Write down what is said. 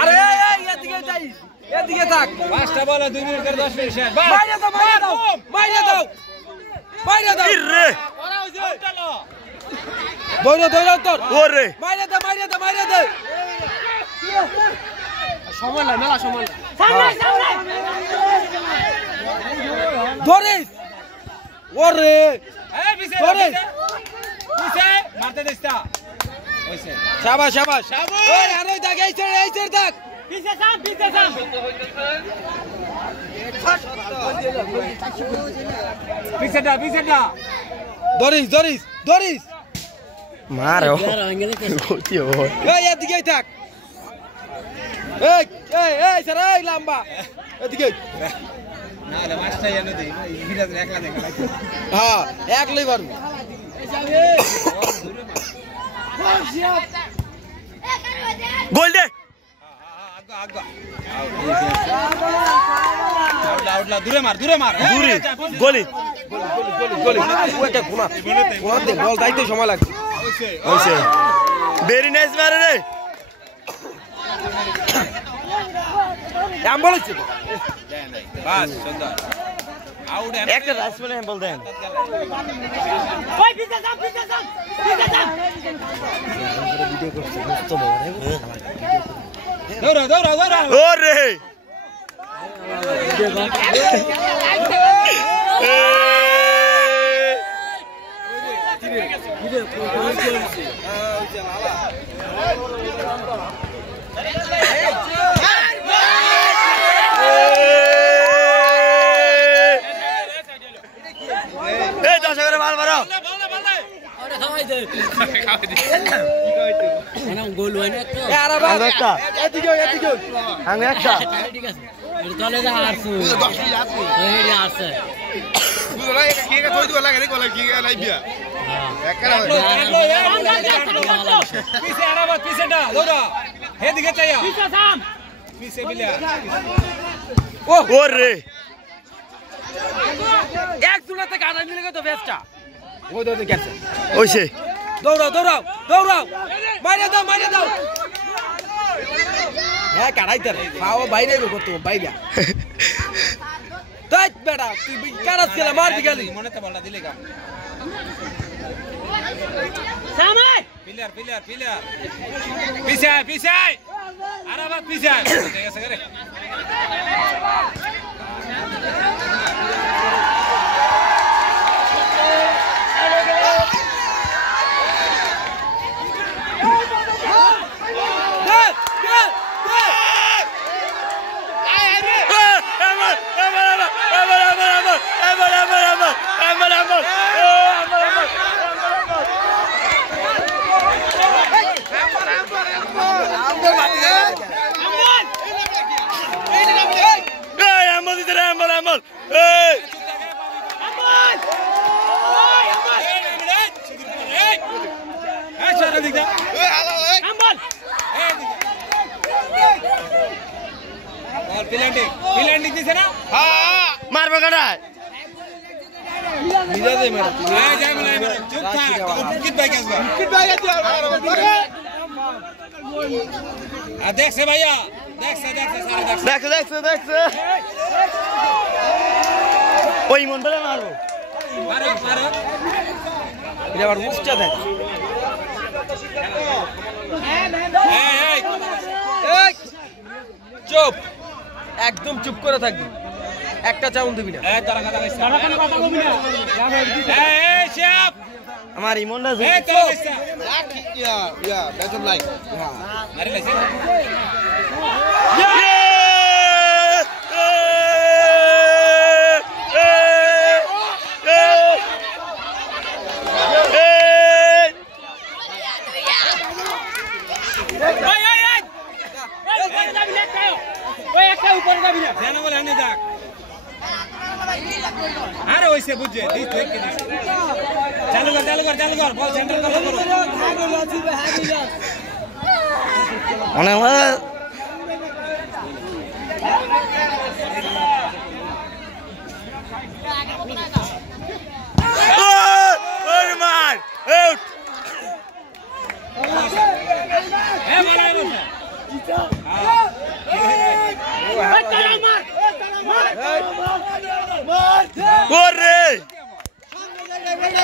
আরে এদিকে যাইস এদিকে থাক পাঁচটা বলে 2 মিনিটের 10 মিনিট শেষ বাইরে দাও বাইরে দাও বাইরে দাও বাইরে দাও রে ওরা হইছে দৌড়ো দৌড়ো তোর ওরে বাইরে দাও বাইরে দাও বাইরে দাও সময় না মেলা সময় সামনে সামনে ধরিস ওরে এই বিছে ধরিস বিছে মারতে দিস্তা হইছে শাবাশ শাবাশ ওই আর ওই দাগ এই ছেড়ে দাগ বিছে সাম বিছেটা ধরিস ধরিস ধরিস মারো গতি হয় এই এদিকে থাক এই এই এই স্যার এই লম্বা এদিকে না রে মাস্টার এনে দেই ভিড়া একলা দেখা হ্যাঁ একলাই পারবি গোল দে আগা আউটলা দূরে মার দূরে গোলি গলি ওইটা কোনা ওতে বল দাইতে সময় লাগছে হইছে ভেরি নাইস মারে রে অ্যাম্বুলেন্স বাস সুন্দর আউট একটা রাইস বলে বল দেন ওই পিছে যাও ভিডিও করছে মস্ত বড় দৌড়া ওরে এই দর্শকের মাল মারো গোল হয় না তো একটা এদিকে এদিকে আমি একটা ঠিক আছে চলে যা আসু এই আসছে পিছে আরাবাদ পিছেটা দৌড়া এদিকে চাইয়া পিছে সাম পিছে বিলা ওরে এক জোড়াতে গানা নিলে তো বেস্টটা ওই দৌড়ে গেছে হইছে দৌড়াও দৌড়াও দৌড়াও মাইরে দাও হ্যাঁ কাড়াইতে রে খাও বাইরে করতে বাইরে তাই বেটা তুই কারাস গেলে মারবি গেলি মনে তো বললা দিলে কাম সামনে পিলার পিছে আরাবাদ পিছে ঠিক আছে করে পিলান্ডিং দিছে না মারবো কাটায় নিজে মার এই যাই বলে চুপ থাক কিট বাইক আসবা দেখছে ভাইয়া দেখছে সারা দেখছে দেখছে ওই মন বলে মারবো মারো এটা আবার উচ্চা দেয় এই চুপ একদম চুপ করে থাকবি একটা চাউন দিবি না এই তারা কথা কইছ তারা কোনো কথা কইবি না এই শেফ আমার ইমনটা এই তো কইছ ইয়া দ্যাটস লাইক মারি লাইছে আরে হইছে বুঝছে চালু কর বল সেন্টার করো মানে